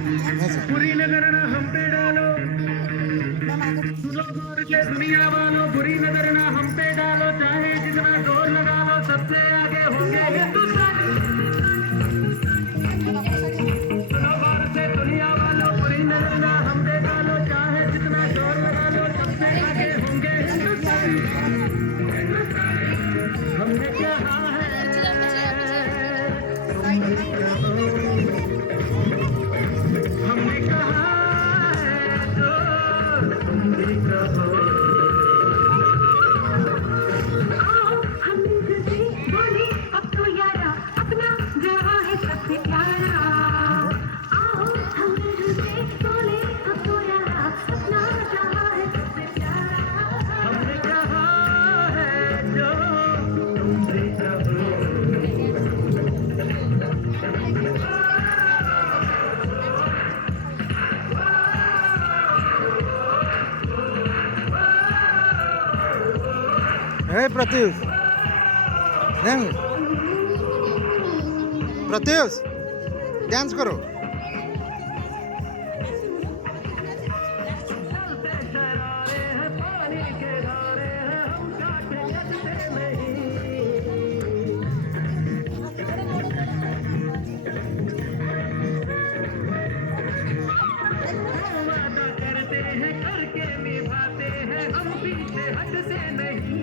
बुरी नजर ना हम पे डालो, के दुनिया वालों, बुरी नजर ना हम पे डालो, चाहे जितना जोर लगा लो, सबसे आगे होंगे हिंदुस्तान। से दुनिया वालों, बुरी नजर ना हम पे डालो, चाहे जितना जोर लगा लो, सबसे आगे होंगे हिंदुस्तान। हमने क्या हमने कहा है तो तुम भी कहो। बोले अब तो यारा अपना जहाँ है सबसे प्यारा। आओ हम बोले अब तो यारा अपना जहाँ है सबसे प्यारा। हमने कहा है जो तुम भी कहो। Hey Pratyush, प्रत्युष डांस करो। वादा करते हैं करके निभाते हैं, हम पीछे हटते नहीं।